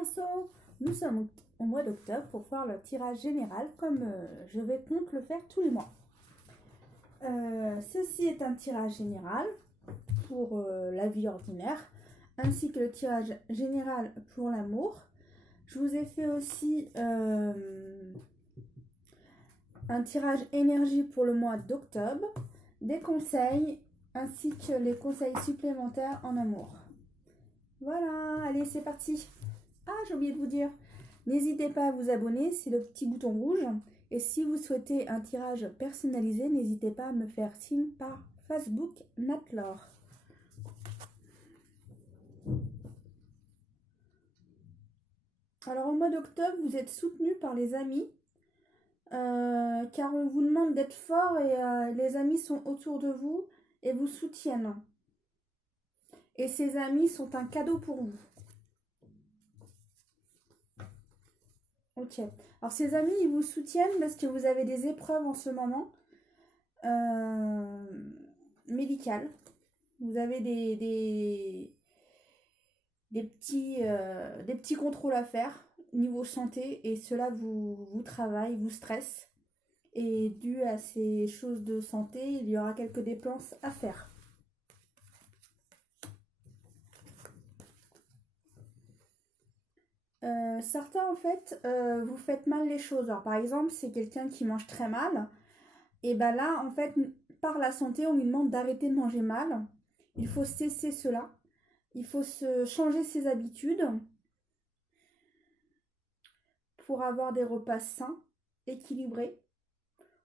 Verseau, nous sommes au mois d'octobre pour voir le tirage général comme je vais compte le faire tous les mois. Ceci est un tirage général pour la vie ordinaire ainsi que le tirage général pour l'amour. Je vous ai fait aussi un tirage énergie pour le mois d'octobre, des conseils ainsi que les conseils supplémentaires en amour. Voilà, allez c'est parti. Ah, j'ai oublié de vous dire, n'hésitez pas à vous abonner, c'est le petit bouton rouge. Et si vous souhaitez un tirage personnalisé, n'hésitez pas à me faire signe par Facebook Natlore. Alors au mois d'octobre, vous êtes soutenu par les amis, car on vous demande d'être fort et les amis sont autour de vous et vous soutiennent. Et ces amis sont un cadeau pour vous. Ok. Alors ces amis, ils vous soutiennent parce que vous avez des épreuves en ce moment médicales. Vous avez des petits contrôles à faire niveau santé et cela vous travaille, vous stresse. Et dû à ces choses de santé, il y aura quelques dépenses à faire. Certains en fait vous faites mal les choses. Alors par exemple, c'est quelqu'un qui mange très mal. Et ben là en fait par la santé on lui demande d'arrêter de manger mal. Il faut cesser cela. Il faut changer ses habitudes pour avoir des repas sains, équilibrés,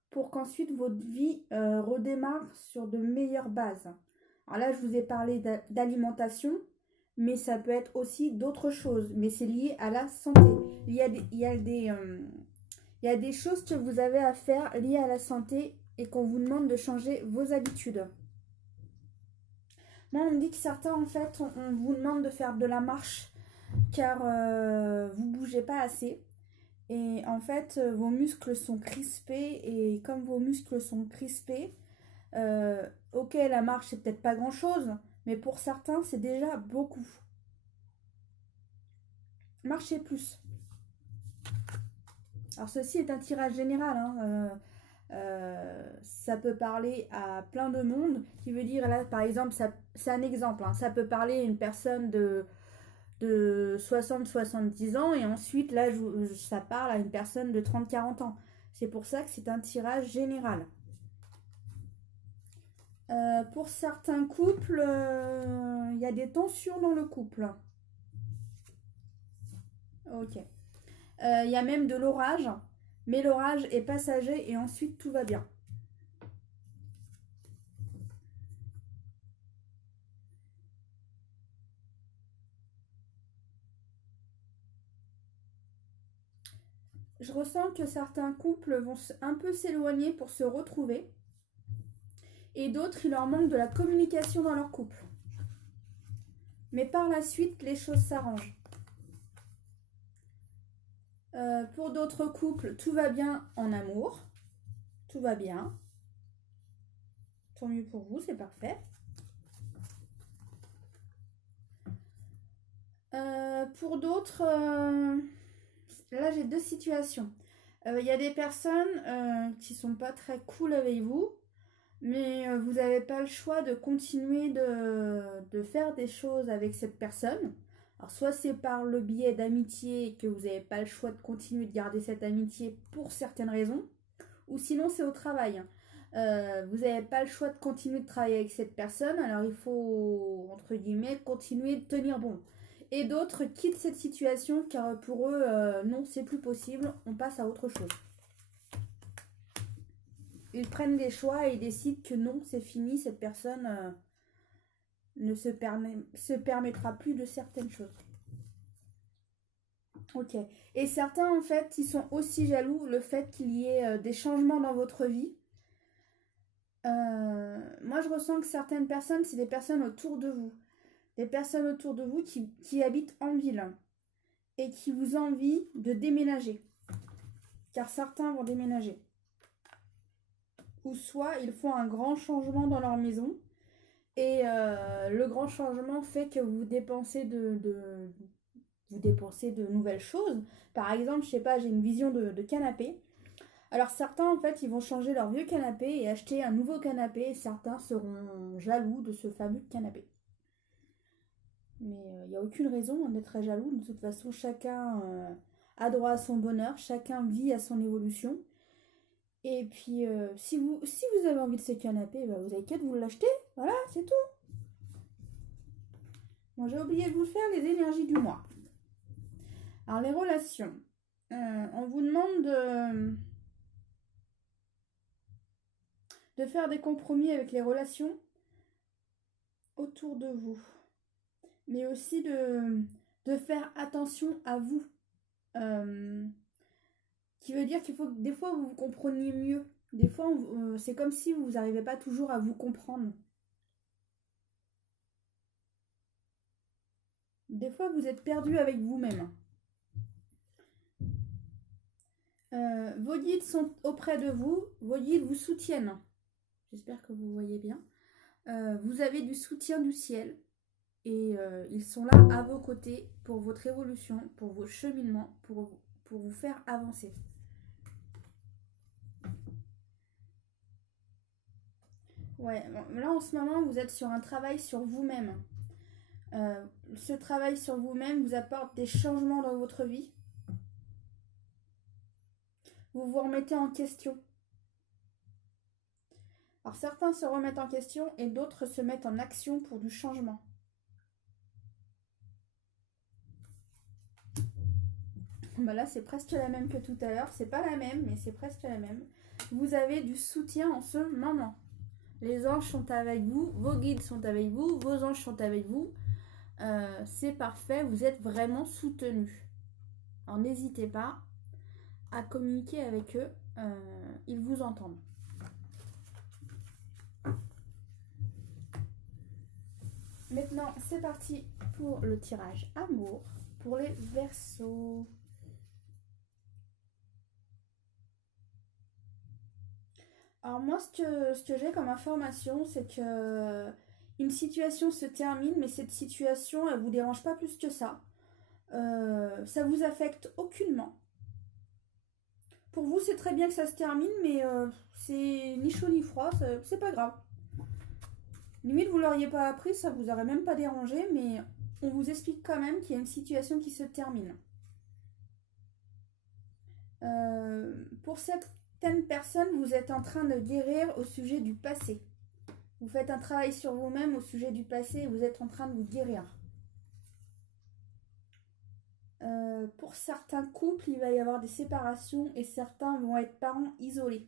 pour qu'ensuite votre vie redémarre sur de meilleures bases. Alors là, je vous ai parlé d'alimentation, mais ça peut être aussi d'autres choses, mais c'est lié à la santé. Il y a des choses que vous avez à faire liées à la santé et qu'on vous demande de changer vos habitudes. Moi, on me dit que certains, en fait, on vous demande de faire de la marche car vous ne bougez pas assez. Et en fait, vos muscles sont crispés et comme vos muscles sont crispés, ok, la marche, c'est peut-être pas grand-chose, mais pour certains, c'est déjà beaucoup. Marchez plus. Alors, ceci est un tirage général, hein, ça peut parler à plein de monde, qui veut dire, là, par exemple, c'est un exemple, hein, ça peut parler à une personne de 60-70 ans, et ensuite, là, ça parle à une personne de 30-40 ans. C'est pour ça que c'est un tirage général. Pour certains couples, il y a des tensions dans le couple. Ok. Il y a même de l'orage, mais l'orage est passager et ensuite tout va bien. Je ressens que certains couples vont un peu s'éloigner pour se retrouver et d'autres, il leur manque de la communication dans leur couple. Mais par la suite, les choses s'arrangent. Pour d'autres couples, tout va bien en amour. Tout va bien. Tant mieux pour vous, c'est parfait. Pour d'autres, là j'ai deux situations. Il y a des personnes qui sont pas très cool avec vous, mais vous n'avez pas le choix de continuer de faire des choses avec cette personne. Alors soit c'est par le biais d'amitié que vous n'avez pas le choix de continuer de garder cette amitié pour certaines raisons, ou sinon c'est au travail. Vous n'avez pas le choix de continuer de travailler avec cette personne, alors il faut, entre guillemets, continuer de tenir bon. Et d'autres quittent cette situation car pour eux, non, c'est plus possible, on passe à autre chose. Ils prennent des choix et ils décident que non, c'est fini, cette personne ne se permettra plus de certaines choses. Ok. Et certains, en fait, ils sont aussi jaloux le fait qu'il y ait des changements dans votre vie. Moi, je ressens que certaines personnes, c'est des personnes autour de vous. Des personnes autour de vous qui habitent en ville et qui vous envient de déménager. Car certains vont déménager. Ou soit ils font un grand changement dans leur maison et le grand changement fait que vous dépensez vous dépensez de nouvelles choses. Par exemple, je sais pas, j'ai une vision de canapé. Alors certains, en fait, ils vont changer leur vieux canapé et acheter un nouveau canapé. Et certains seront jaloux de ce fameux canapé. Mais il n'y a aucune raison d'être très jaloux. De toute façon, chacun a droit à son bonheur. Chacun vit à son évolution. Et puis, si vous avez envie de ce canapé, bah, vous avez qu'à vous l'acheter. Voilà, c'est tout. Bon, j'ai oublié de vous faire les énergies du mois. Alors, les relations. On vous demande de faire des compromis avec les relations autour de vous. Mais aussi de faire attention à vous. Qui veut dire qu'il faut que des fois vous vous compreniez mieux. Des fois, c'est comme si vous n'arrivez pas toujours à vous comprendre. Des fois, vous êtes perdu avec vous-même. Vos guides sont auprès de vous. Vos guides vous soutiennent. J'espère que vous voyez bien. Vous avez du soutien du ciel. Et ils sont là à vos côtés pour votre évolution, pour vos cheminements, pour vous faire avancer. Ouais, là en ce moment, vous êtes sur un travail sur vous-même. Ce travail sur vous-même vous apporte des changements dans votre vie. Vous vous remettez en question. Alors certains se remettent en question et d'autres se mettent en action pour du changement. Bah là c'est presque la même que tout à l'heure. C'est pas la même mais c'est presque la même. Vous avez du soutien en ce moment. Les anges sont avec vous, vos guides sont avec vous, vos anges sont avec vous. C'est parfait, vous êtes vraiment soutenus. Alors n'hésitez pas à communiquer avec eux, ils vous entendent. Maintenant, c'est parti pour le tirage amour pour les Verseaux. Alors moi, ce que j'ai comme information, c'est que une situation se termine, mais cette situation, elle vous dérange pas plus que ça. Ça vous affecte aucunement. Pour vous, c'est très bien que ça se termine, mais c'est ni chaud ni froid, c'est pas grave. Limite, vous l'auriez pas appris, ça vous aurait même pas dérangé, mais on vous explique quand même qu'il y a une situation qui se termine. Pour certaines personnes, vous êtes en train de guérir au sujet du passé. Vous faites un travail sur vous-même au sujet du passé et vous êtes en train de vous guérir. Pour certains couples, il va y avoir des séparations et certains vont être parents isolés.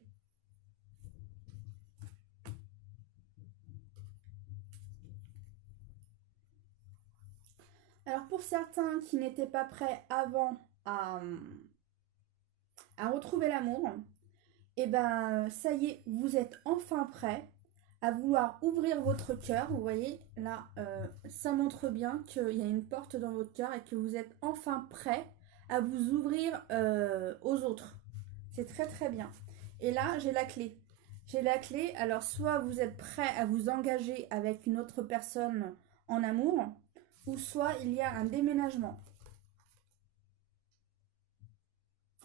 Alors pour certains qui n'étaient pas prêts avant à retrouver l'amour, et ben ça y est, vous êtes enfin prêts à vouloir ouvrir votre cœur. Vous voyez, là, ça montre bien qu'il y a une porte dans votre cœur et que vous êtes enfin prêts à vous ouvrir aux autres. C'est très très bien. Et là, j'ai la clé. J'ai la clé, alors soit vous êtes prêt à vous engager avec une autre personne en amour, ou soit il y a un déménagement.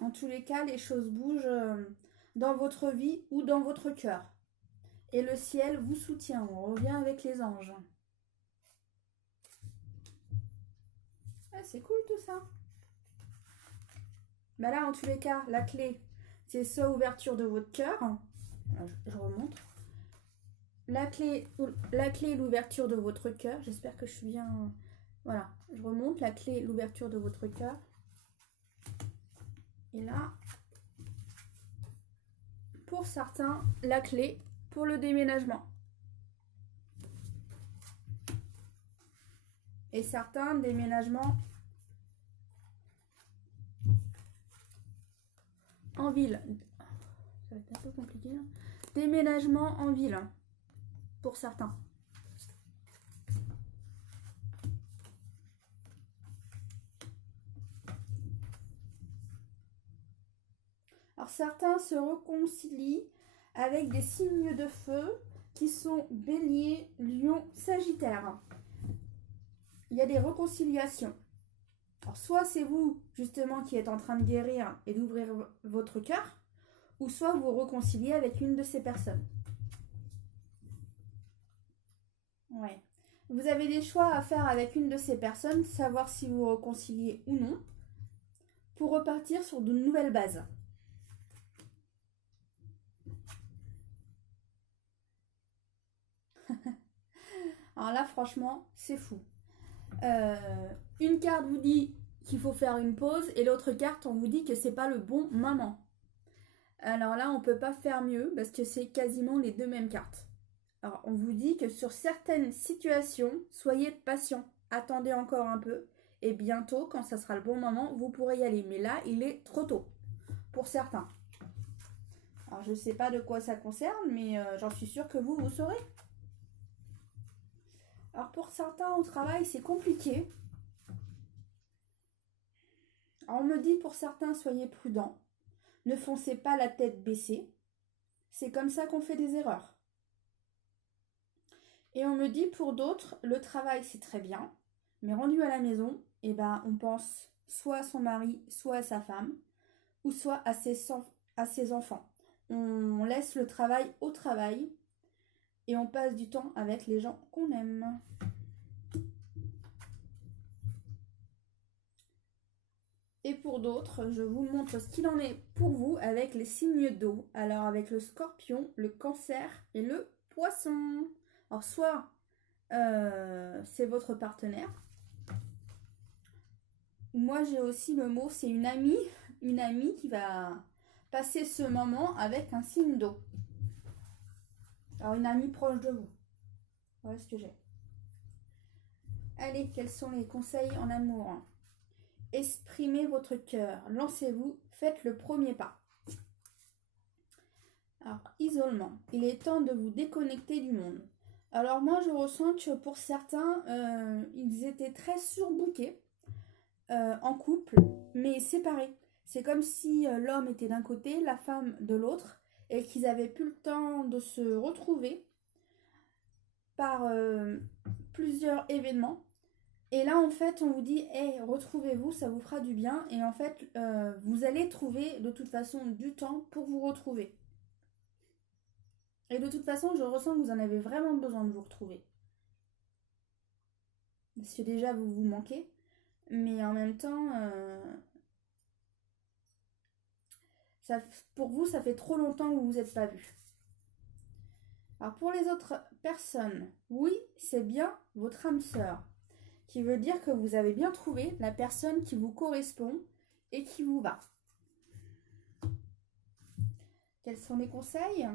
En tous les cas, les choses bougent dans votre vie ou dans votre cœur. Et le ciel vous soutient. On revient avec les anges. Ah, c'est cool tout ça. Bah là, en tous les cas, la clé, c'est soit ouverture de votre cœur. Je remonte. La clé est l'ouverture de votre cœur. J'espère que je suis bien... Voilà, je remonte. La clé est l'ouverture de votre cœur. Et là, pour certains, la clé pour le déménagement. Et certains, déménagements en ville. Ça va être un peu compliqué. Là. Déménagement en ville. Pour certains. Alors certains se réconcilient avec des signes de feu qui sont Bélier, Lion, Sagittaire. Il y a des réconciliations. Alors, soit c'est vous, justement, qui êtes en train de guérir et d'ouvrir votre cœur, ou soit vous vous réconciliez avec une de ces personnes. Ouais. Vous avez des choix à faire avec une de ces personnes, savoir si vous vous réconciliez ou non, pour repartir sur de nouvelles bases. Alors là, franchement, c'est fou. Une carte vous dit qu'il faut faire une pause et l'autre carte, on vous dit que c'est pas le bon moment. Alors là, on peut pas faire mieux parce que c'est quasiment les deux mêmes cartes. Alors, on vous dit que sur certaines situations, soyez patient. Attendez encore un peu. Et bientôt, quand ça sera le bon moment, vous pourrez y aller. Mais là, il est trop tôt. Pour certains. Alors, je ne sais pas de quoi ça concerne, mais j'en suis sûre que vous saurez. Alors, pour certains au travail, c'est compliqué. Alors, on me dit pour certains, soyez prudents. Ne foncez pas la tête baissée. C'est comme ça qu'on fait des erreurs. Et on me dit pour d'autres, le travail c'est très bien, mais rendu à la maison, eh ben, on pense soit à son mari, soit à sa femme, ou soit à ses enfants. On laisse le travail au travail et on passe du temps avec les gens qu'on aime. Et pour d'autres, je vous montre ce qu'il en est pour vous avec les signes d'eau. Alors avec le scorpion, le cancer et le poisson. Alors soit c'est votre partenaire. Moi j'ai aussi le mot, c'est une amie qui va passer ce moment avec un signe d'eau. Alors une amie proche de vous. Voilà ce que j'ai. Allez, quels sont les conseils en amour? Exprimez votre cœur, lancez-vous, faites le premier pas. Alors, isolement, il est temps de vous déconnecter du monde. Alors moi, je ressens que pour certains, ils étaient très surbookés en couple, mais séparés. C'est comme si l'homme était d'un côté, la femme de l'autre, et qu'ils n'avaient plus le temps de se retrouver par plusieurs événements. Et là, en fait, on vous dit, hey, retrouvez-vous, ça vous fera du bien. Et en fait, vous allez trouver de toute façon du temps pour vous retrouver. Et de toute façon, je ressens que vous en avez vraiment besoin de vous retrouver. Parce que déjà, vous vous manquez. Mais en même temps, pour vous, ça fait trop longtemps que vous ne vous êtes pas vus. Alors pour les autres personnes, oui, c'est bien votre âme sœur. Qui veut dire que vous avez bien trouvé la personne qui vous correspond et qui vous va. Quels sont les conseils?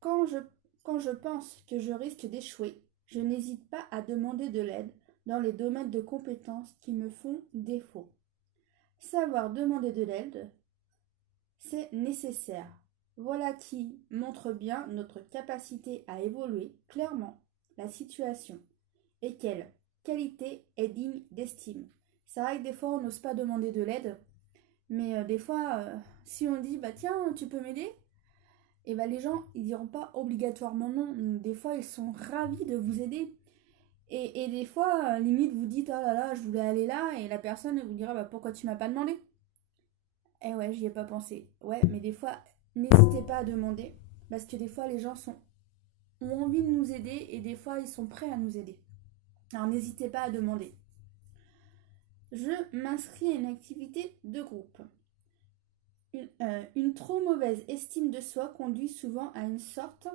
Quand je pense que je risque d'échouer, je n'hésite pas à demander de l'aide dans les domaines de compétences qui me font défaut. Savoir demander de l'aide, c'est nécessaire. Voilà qui montre bien notre capacité à évoluer clairement la situation et quelle qualité est digne d'estime. C'est vrai que des fois on n'ose pas demander de l'aide, mais des fois si on dit bah tiens tu peux m'aider, et bah les gens ils diront pas obligatoirement non. Des fois ils sont ravis de vous aider et des fois limite vous dites oh là là je voulais aller là et la personne elle vous dira bah pourquoi tu m'as pas demandé. Eh ouais j'y ai pas pensé. Ouais mais des fois n'hésitez pas à demander parce que des fois les gens ont envie de nous aider et des fois ils sont prêts à nous aider. Alors n'hésitez pas à demander. Je m'inscris à une activité de groupe. Une trop mauvaise estime de soi conduit souvent à une sorte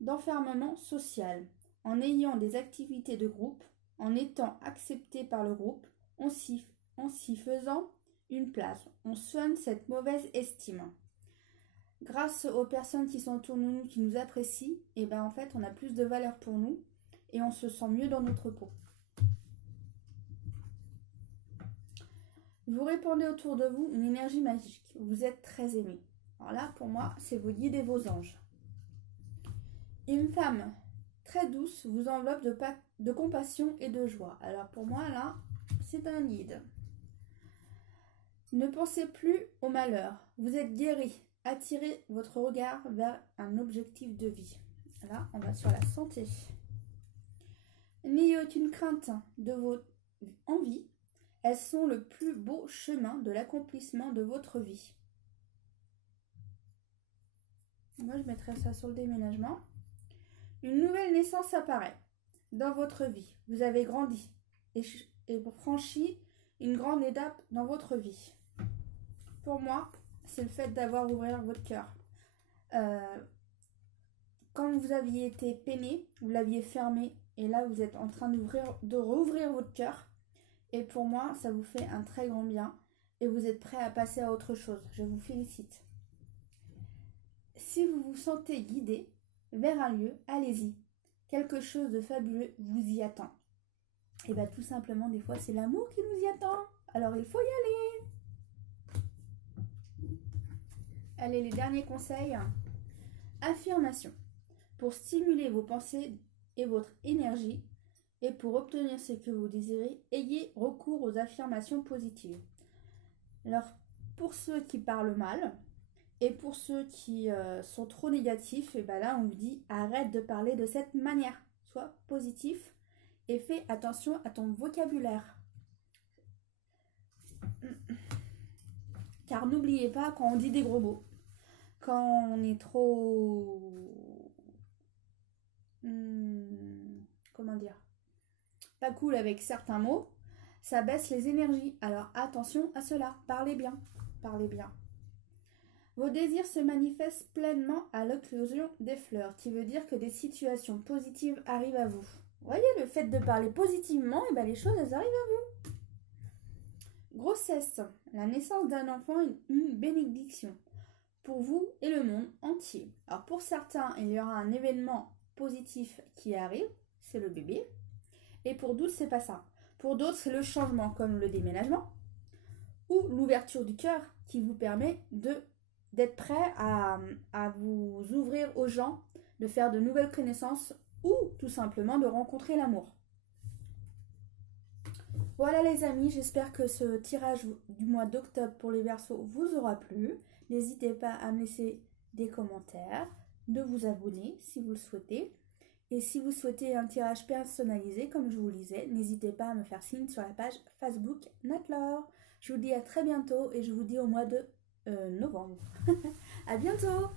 d'enfermement social. En ayant des activités de groupe, en étant accepté par le groupe, en s'y faisant une place, on soigne cette mauvaise estime. Grâce aux personnes qui sont autour de nous, qui nous apprécient, et ben en fait on a plus de valeur pour nous et on se sent mieux dans notre peau. Vous répandez autour de vous une énergie magique. Vous êtes très aimé. Alors là, pour moi, c'est vos guides et vos anges. Une femme très douce vous enveloppe de compassion et de joie. Alors pour moi, là, c'est un guide. Ne pensez plus au malheur. Vous êtes guéri. Attirez votre regard vers un objectif de vie. Là, on va sur la santé. N'ayez aucune crainte de vos envies. Elles sont le plus beau chemin de l'accomplissement de votre vie. Moi, je mettrais ça sur le déménagement. Une nouvelle naissance apparaît dans votre vie. Vous avez grandi et franchi une grande étape dans votre vie. Pour moi, c'est le fait d'avoir ouvert votre cœur. Quand vous aviez été peiné, vous l'aviez fermé et là vous êtes en train de rouvrir votre cœur. Et pour moi, ça vous fait un très grand bien et vous êtes prêt à passer à autre chose. Je vous félicite. Si vous vous sentez guidé vers un lieu, allez-y. Quelque chose de fabuleux vous y attend. Et bien tout simplement, des fois, c'est l'amour qui nous y attend. Alors il faut y aller. Allez, les derniers conseils. Affirmation. Pour stimuler vos pensées et votre énergie, et pour obtenir ce que vous désirez, ayez recours aux affirmations positives. Alors, pour ceux qui parlent mal, et pour ceux qui sont trop négatifs, et ben là on vous dit arrête de parler de cette manière. Sois positif et fais attention à ton vocabulaire. Car n'oubliez pas, quand on dit des gros mots, quand on est trop... comment dire, pas cool avec certains mots, ça baisse les énergies. Alors attention à cela, parlez bien, parlez bien. Vos désirs se manifestent pleinement à l'éclosion des fleurs, qui veut dire que des situations positives arrivent à vous. Vous voyez, le fait de parler positivement, et ben les choses elles arrivent à vous. Grossesse, la naissance d'un enfant est une bénédiction pour vous et le monde entier. Alors pour certains, il y aura un événement positif qui arrive, c'est le bébé. Et pour d'autres, c'est pas ça. Pour d'autres, c'est le changement, comme le déménagement, ou l'ouverture du cœur qui vous permet d'être prêt à vous ouvrir aux gens, de faire de nouvelles connaissances ou tout simplement de rencontrer l'amour. Voilà les amis, j'espère que ce tirage du mois d'octobre pour les Verseaux vous aura plu. N'hésitez pas à me laisser des commentaires, de vous abonner si vous le souhaitez. Et si vous souhaitez un tirage personnalisé, comme je vous le disais, n'hésitez pas à me faire signe sur la page Facebook Natlore. Je vous dis à très bientôt et je vous dis au mois de novembre. À bientôt!